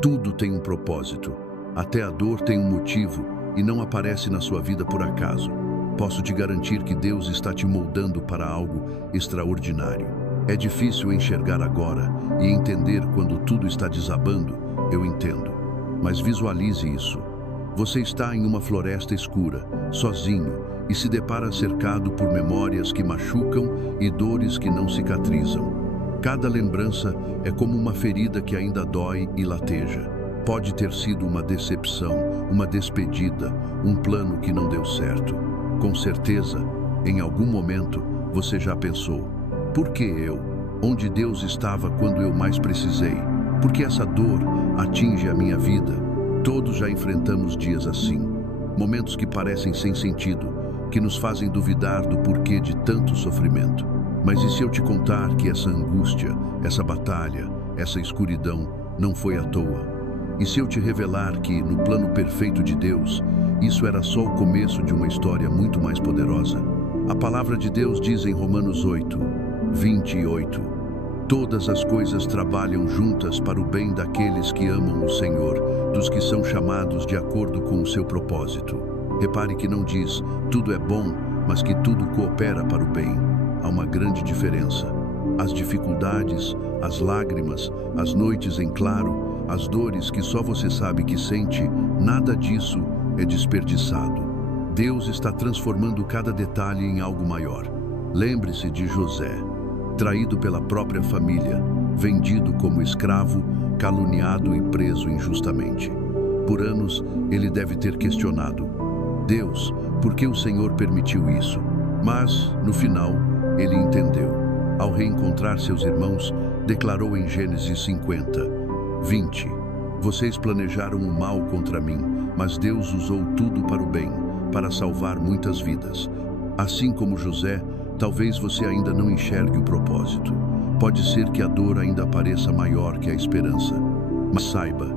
Tudo tem um propósito. Até a dor tem um motivo e não aparece na sua vida por acaso. Posso te garantir que Deus está te moldando para algo extraordinário. É difícil enxergar agora e entender quando tudo está desabando, eu entendo. Mas visualize isso. Você está em uma floresta escura, sozinho, e se depara cercado por memórias que machucam e dores que não cicatrizam. Cada lembrança é como uma ferida que ainda dói e lateja. Pode ter sido uma decepção, uma despedida, um plano que não deu certo. Com certeza, em algum momento, você já pensou: por que eu? Onde Deus estava quando eu mais precisei? Por que essa dor atinge a minha vida? Todos já enfrentamos dias assim. Momentos que parecem sem sentido, que nos fazem duvidar do porquê de tanto sofrimento. Mas e se eu te contar que essa angústia, essa batalha, essa escuridão não foi à toa? E se eu te revelar que, no plano perfeito de Deus, isso era só o começo de uma história muito mais poderosa? A palavra de Deus diz em Romanos 8, 28, todas as coisas trabalham juntas para o bem daqueles que amam o Senhor, dos que são chamados de acordo com o seu propósito. Repare que não diz, tudo é bom, mas que tudo coopera para o bem. Há uma grande diferença. As dificuldades, as lágrimas, as noites em claro, as dores que só você sabe que sente, nada disso é desperdiçado. Deus está transformando cada detalhe em algo maior. Lembre-se de José, traído pela própria família, vendido como escravo, caluniado e preso injustamente. Por anos, ele deve ter questionado: Deus, por que o Senhor permitiu isso? Mas, no final, ele entendeu. Ao reencontrar seus irmãos, declarou em Gênesis 50, 20: vocês planejaram o mal contra mim, mas Deus usou tudo para o bem, para salvar muitas vidas. Assim como José, talvez você ainda não enxergue o propósito. Pode ser que a dor ainda pareça maior que a esperança. Mas saiba,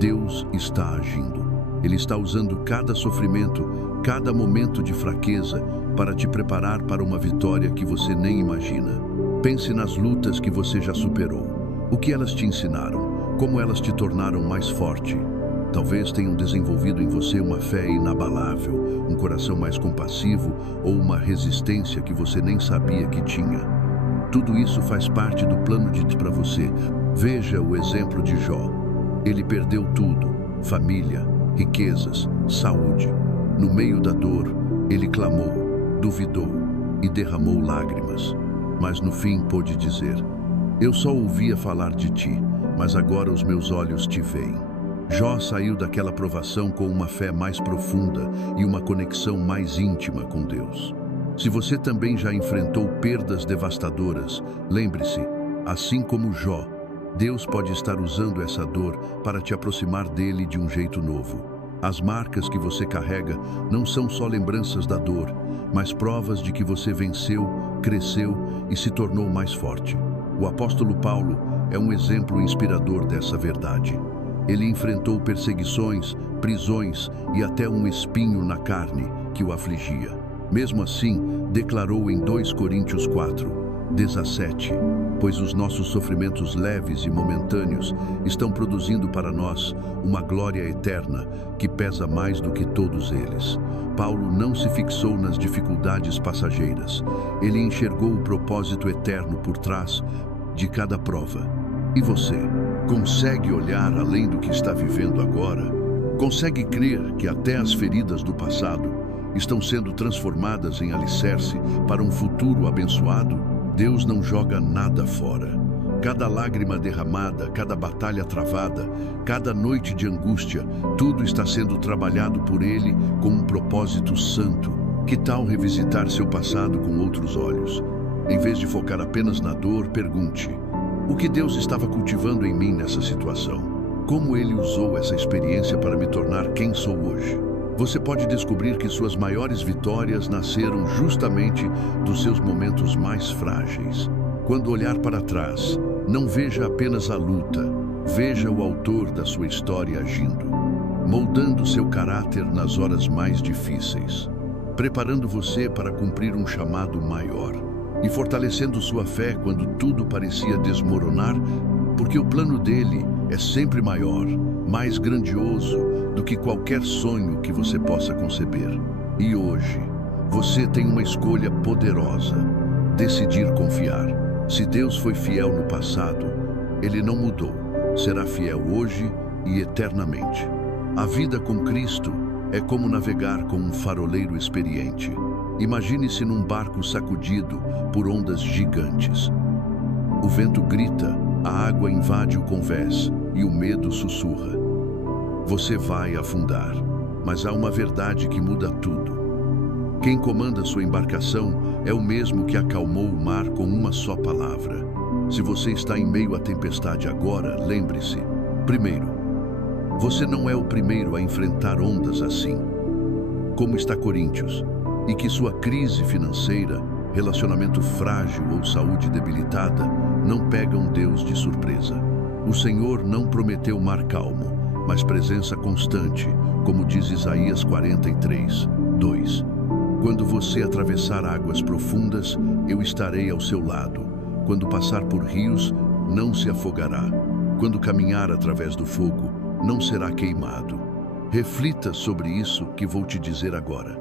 Deus está agindo. Ele está usando cada sofrimento, cada momento de fraqueza, para te preparar para uma vitória que você nem imagina. Pense nas lutas que você já superou. O que elas te ensinaram? Como elas te tornaram mais forte? Talvez tenham desenvolvido em você uma fé inabalável, um coração mais compassivo ou uma resistência que você nem sabia que tinha. Tudo isso faz parte do plano de Deus para você. Veja o exemplo de Jó. Ele perdeu tudo: família, riquezas, saúde. No meio da dor, ele clamou, duvidou e derramou lágrimas. Mas no fim pôde dizer: eu só ouvia falar de ti, mas agora os meus olhos te veem. Jó saiu daquela provação com uma fé mais profunda e uma conexão mais íntima com Deus. Se você também já enfrentou perdas devastadoras, lembre-se, assim como Jó, Deus pode estar usando essa dor para te aproximar dele de um jeito novo. As marcas que você carrega não são só lembranças da dor, mas provas de que você venceu, cresceu e se tornou mais forte. O apóstolo Paulo é um exemplo inspirador dessa verdade. Ele enfrentou perseguições, prisões e até um espinho na carne que o afligia. Mesmo assim, declarou em 2 Coríntios 4, 17, pois os nossos sofrimentos leves e momentâneos estão produzindo para nós uma glória eterna que pesa mais do que todos eles. Paulo não se fixou nas dificuldades passageiras. Ele enxergou o propósito eterno por trás de cada prova. E você, consegue olhar além do que está vivendo agora? Consegue crer que até as feridas do passado estão sendo transformadas em alicerce para um futuro abençoado? Deus não joga nada fora. Cada lágrima derramada, cada batalha travada, cada noite de angústia, tudo está sendo trabalhado por Ele com um propósito santo. Que tal revisitar seu passado com outros olhos? Em vez de focar apenas na dor, pergunte: o que Deus estava cultivando em mim nessa situação? Como Ele usou essa experiência para me tornar quem sou hoje? Você pode descobrir que suas maiores vitórias nasceram justamente dos seus momentos mais frágeis. Quando olhar para trás, não veja apenas a luta, veja o autor da sua história agindo, moldando seu caráter nas horas mais difíceis, preparando você para cumprir um chamado maior e fortalecendo sua fé quando tudo parecia desmoronar, porque o plano dele é sempre maior, mais grandioso do que qualquer sonho que você possa conceber. E hoje, você tem uma escolha poderosa: decidir confiar. Se Deus foi fiel no passado, Ele não mudou. Será fiel hoje e eternamente. A vida com Cristo é como navegar com um faroleiro experiente. Imagine-se num barco sacudido por ondas gigantes. O vento grita, a água invade o convés e o medo sussurra. Você vai afundar, mas há uma verdade que muda tudo. Quem comanda sua embarcação é o mesmo que acalmou o mar com uma só palavra. Se você está em meio à tempestade agora, lembre-se: primeiro, você não é o primeiro a enfrentar ondas assim. Como está Coríntios? E que sua crise financeira, relacionamento frágil ou saúde debilitada não pegam Deus de surpresa. O Senhor não prometeu mar calmo, mas presença constante, como diz Isaías 43, 2. Quando você atravessar águas profundas, eu estarei ao seu lado. Quando passar por rios, não se afogará. Quando caminhar através do fogo, não será queimado. Reflita sobre isso que vou te dizer agora.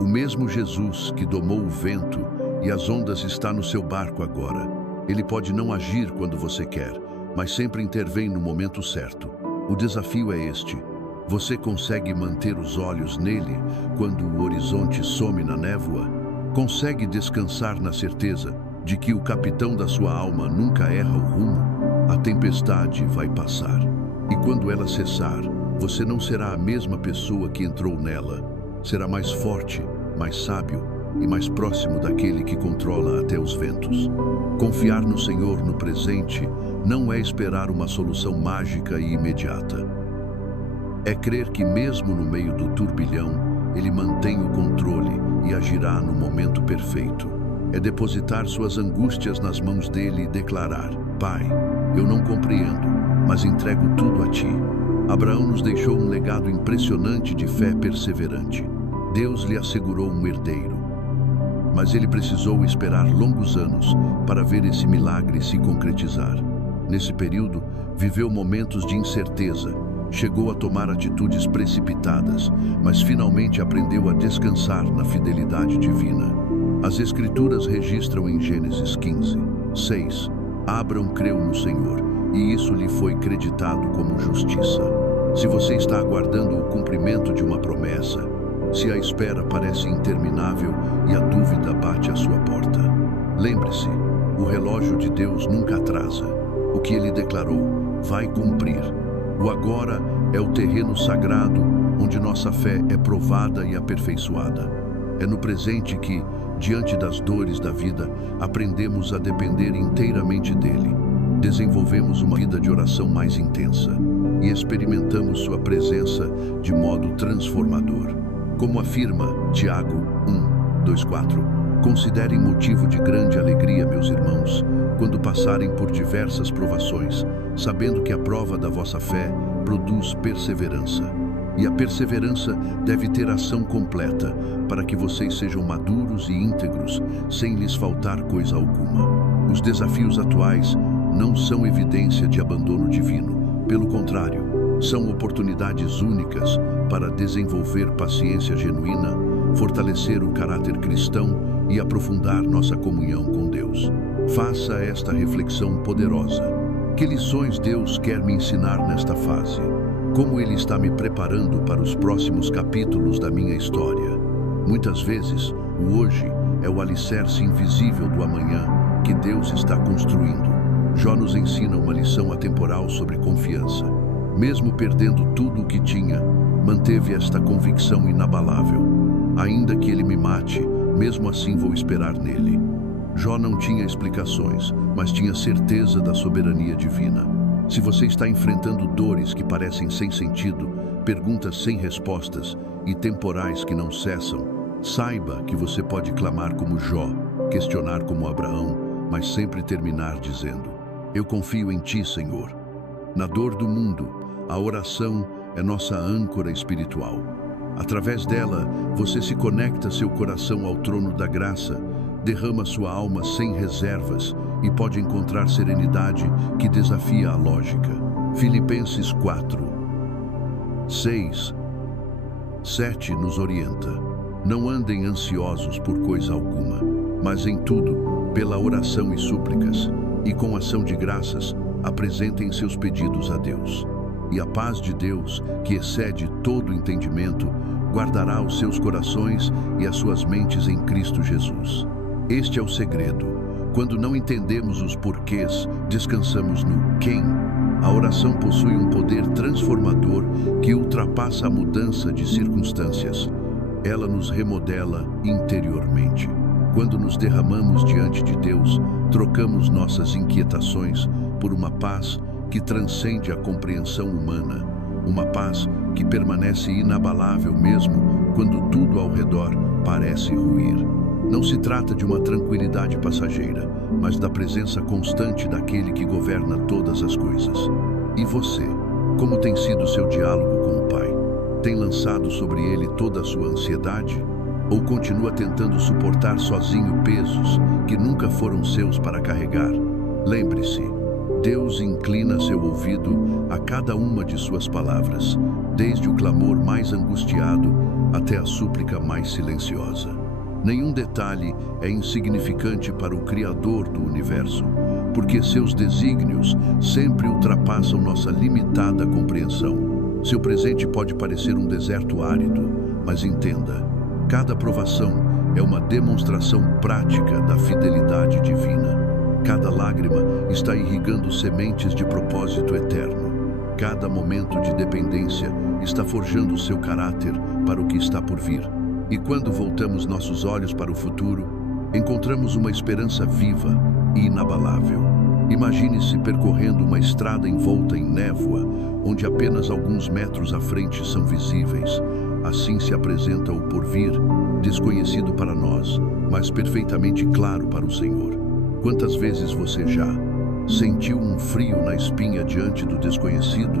O mesmo Jesus que domou o vento e as ondas está no seu barco agora. Ele pode não agir quando você quer, mas sempre intervém no momento certo. O desafio é este: você consegue manter os olhos nele quando o horizonte some na névoa? Consegue descansar na certeza de que o capitão da sua alma nunca erra o rumo? A tempestade vai passar, e quando ela cessar, você não será a mesma pessoa que entrou nela. Será mais forte, mais sábio e mais próximo daquele que controla até os ventos. Confiar no Senhor no presente não é esperar uma solução mágica e imediata. É crer que mesmo no meio do turbilhão, Ele mantém o controle e agirá no momento perfeito. É depositar suas angústias nas mãos dele e declarar: Pai, eu não compreendo, mas entrego tudo a Ti. Abraão nos deixou um legado impressionante de fé perseverante. Deus lhe assegurou um herdeiro, mas ele precisou esperar longos anos para ver esse milagre se concretizar. Nesse período, viveu momentos de incerteza, chegou a tomar atitudes precipitadas, mas finalmente aprendeu a descansar na fidelidade divina. As Escrituras registram em Gênesis 15, 6, Abraão creu no Senhor, e isso lhe foi creditado como justiça. Se você está aguardando o cumprimento de uma promessa, se a espera parece interminável e a dúvida bate à sua porta, lembre-se, o relógio de Deus nunca atrasa. O que Ele declarou vai cumprir. O agora é o terreno sagrado onde nossa fé é provada e aperfeiçoada. É no presente que, diante das dores da vida, aprendemos a depender inteiramente dEle. Desenvolvemos uma vida de oração mais intensa e experimentamos sua presença de modo transformador. Como afirma Tiago 1:2-4, considerem motivo de grande alegria, meus irmãos, quando passarem por diversas provações, sabendo que a prova da vossa fé produz perseverança. E a perseverança deve ter ação completa, para que vocês sejam maduros e íntegros, sem lhes faltar coisa alguma. Os desafios atuais não são evidência de abandono divino. Pelo contrário, são oportunidades únicas para desenvolver paciência genuína, fortalecer o caráter cristão e aprofundar nossa comunhão com Deus. Faça esta reflexão poderosa. Que lições Deus quer me ensinar nesta fase? Como Ele está me preparando para os próximos capítulos da minha história? Muitas vezes, o hoje é o alicerce invisível do amanhã que Deus está construindo. Jó nos ensina uma lição atemporal sobre confiança. Mesmo perdendo tudo o que tinha, manteve esta convicção inabalável. Ainda que ele me mate, mesmo assim vou esperar nele. Jó não tinha explicações, mas tinha certeza da soberania divina. Se você está enfrentando dores que parecem sem sentido, perguntas sem respostas e temporais que não cessam, saiba que você pode clamar como Jó, questionar como Abraão, mas sempre terminar dizendo: Eu confio em Ti, Senhor. Na dor do mundo, a oração é nossa âncora espiritual. Através dela, você se conecta seu coração ao trono da graça, derrama sua alma sem reservas e pode encontrar serenidade que desafia a lógica. Filipenses 4, 6, 7 nos orienta: não andem ansiosos por coisa alguma, mas em tudo, pela oração e súplicas, e com ação de graças, apresentem seus pedidos a Deus. E a paz de Deus, que excede todo entendimento, guardará os seus corações e as suas mentes em Cristo Jesus. Este é o segredo. Quando não entendemos os porquês, descansamos no quem. A oração possui um poder transformador que ultrapassa a mudança de circunstâncias. Ela nos remodela interiormente. Quando nos derramamos diante de Deus, trocamos nossas inquietações por uma paz que transcende a compreensão humana, uma paz que permanece inabalável mesmo quando tudo ao redor parece ruir. Não se trata de uma tranquilidade passageira, mas da presença constante daquele que governa todas as coisas. E você, como tem sido seu diálogo com o Pai? Tem lançado sobre ele toda a sua ansiedade? Ou continua tentando suportar sozinho pesos que nunca foram seus para carregar? Lembre-se, Deus inclina seu ouvido a cada uma de suas palavras, desde o clamor mais angustiado até a súplica mais silenciosa. Nenhum detalhe é insignificante para o Criador do universo, porque seus desígnios sempre ultrapassam nossa limitada compreensão. Seu presente pode parecer um deserto árido, mas entenda, cada provação é uma demonstração prática da fidelidade divina. Cada lágrima está irrigando sementes de propósito eterno. Cada momento de dependência está forjando seu caráter para o que está por vir. E quando voltamos nossos olhos para o futuro, encontramos uma esperança viva e inabalável. Imagine-se percorrendo uma estrada envolta em névoa, onde apenas alguns metros à frente são visíveis. Assim se apresenta o porvir, desconhecido para nós, mas perfeitamente claro para o Senhor. Quantas vezes você já sentiu um frio na espinha diante do desconhecido?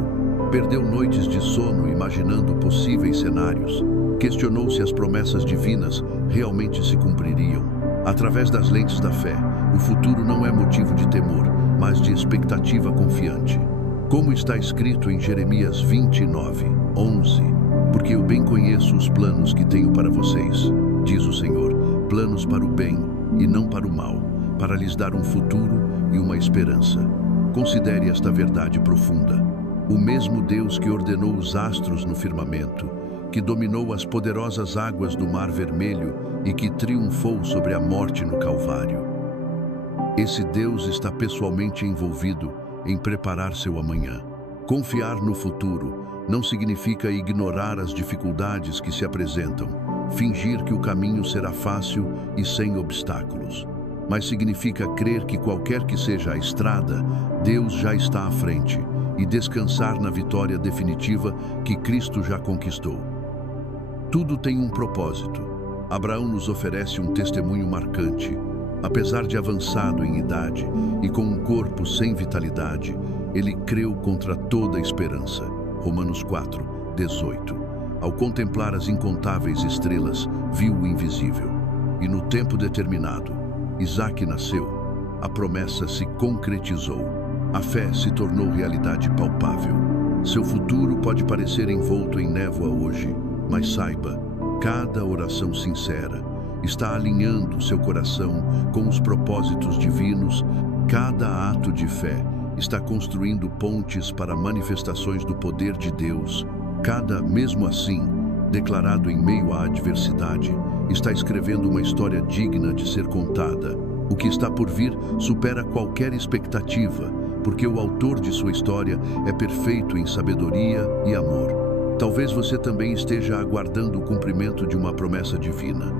Perdeu noites de sono imaginando possíveis cenários? Questionou se as promessas divinas realmente se cumpririam? Através das lentes da fé, o futuro não é motivo de temor, mas de expectativa confiante. Como está escrito em Jeremias 29, 11, porque eu bem conheço os planos que tenho para vocês, diz o Senhor, planos para o bem e não para o mal, para lhes dar um futuro e uma esperança. Considere esta verdade profunda. O mesmo Deus que ordenou os astros no firmamento, que dominou as poderosas águas do Mar Vermelho e que triunfou sobre a morte no Calvário. Esse Deus está pessoalmente envolvido em preparar seu amanhã. Confiar no futuro não significa ignorar as dificuldades que se apresentam, fingir que o caminho será fácil e sem obstáculos. Mas significa crer que qualquer que seja a estrada, Deus já está à frente e descansar na vitória definitiva que Cristo já conquistou. Tudo tem um propósito. Abraão nos oferece um testemunho marcante. Apesar de avançado em idade e com um corpo sem vitalidade, ele creu contra toda esperança. Romanos 4, 18. Ao contemplar as incontáveis estrelas, viu o invisível. E no tempo determinado, Isaque nasceu. A promessa se concretizou. A fé se tornou realidade palpável. Seu futuro pode parecer envolto em névoa hoje, mas saiba, cada oração sincera está alinhando seu coração com os propósitos divinos. Cada ato de fé está construindo pontes para manifestações do poder de Deus. Mesmo assim, declarado em meio à adversidade, está escrevendo uma história digna de ser contada. O que está por vir supera qualquer expectativa, porque o autor de sua história é perfeito em sabedoria e amor. Talvez você também esteja aguardando o cumprimento de uma promessa divina.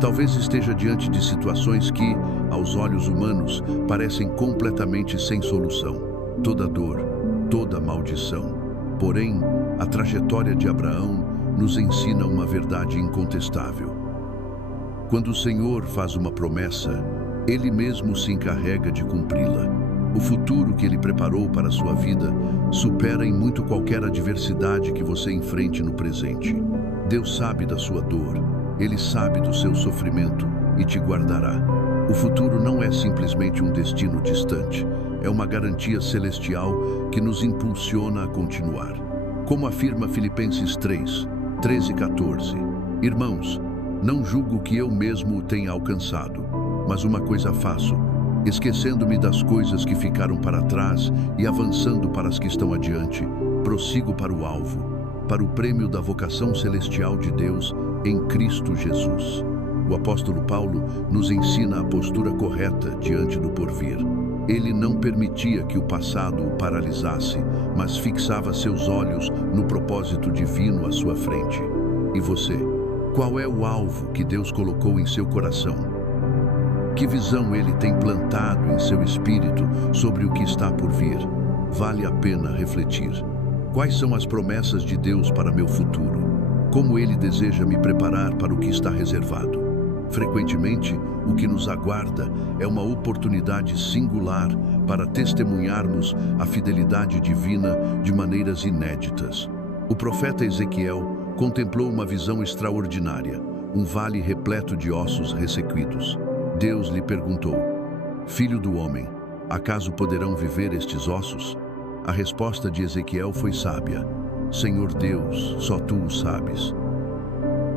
Talvez esteja diante de situações que, aos olhos humanos, parecem completamente sem solução. Toda dor, toda maldição. Porém, a trajetória de Abraão nos ensina uma verdade incontestável. Quando o Senhor faz uma promessa, Ele mesmo se encarrega de cumpri-la. O futuro que Ele preparou para a sua vida supera em muito qualquer adversidade que você enfrente no presente. Deus sabe da sua dor, Ele sabe do seu sofrimento e te guardará. O futuro não é simplesmente um destino distante, é uma garantia celestial que nos impulsiona a continuar. Como afirma Filipenses 3, 13 e 14, irmãos, não julgo que eu mesmo o tenha alcançado, mas uma coisa faço, esquecendo-me das coisas que ficaram para trás e avançando para as que estão adiante, prossigo para o alvo, para o prêmio da vocação celestial de Deus em Cristo Jesus. O apóstolo Paulo nos ensina a postura correta diante do porvir. Ele não permitia que o passado o paralisasse, mas fixava seus olhos no propósito divino à sua frente. E você? Qual é o alvo que Deus colocou em seu coração? Que visão Ele tem plantado em seu espírito sobre o que está por vir? Vale a pena refletir. Quais são as promessas de Deus para meu futuro? Como Ele deseja me preparar para o que está reservado? Frequentemente, o que nos aguarda é uma oportunidade singular para testemunharmos a fidelidade divina de maneiras inéditas. O profeta Ezequiel contemplou uma visão extraordinária, um vale repleto de ossos ressequidos. Deus lhe perguntou: Filho do homem, acaso poderão viver estes ossos? A resposta de Ezequiel foi sábia: Senhor Deus, só tu o sabes.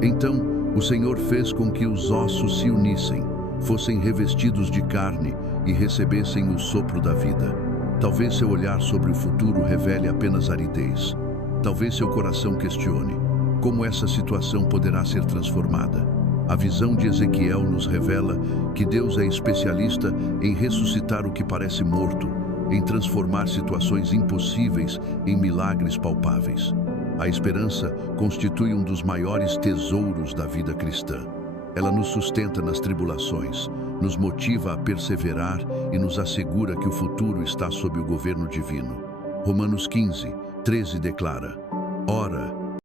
Então, o Senhor fez com que os ossos se unissem, fossem revestidos de carne e recebessem o sopro da vida. Talvez seu olhar sobre o futuro revele apenas aridez. Talvez seu coração questione: como essa situação poderá ser transformada? A visão de Ezequiel nos revela que Deus é especialista em ressuscitar o que parece morto, em transformar situações impossíveis em milagres palpáveis. A esperança constitui um dos maiores tesouros da vida cristã. Ela nos sustenta nas tribulações, nos motiva a perseverar e nos assegura que o futuro está sob o governo divino. Romanos 15, 13 declara: Ora,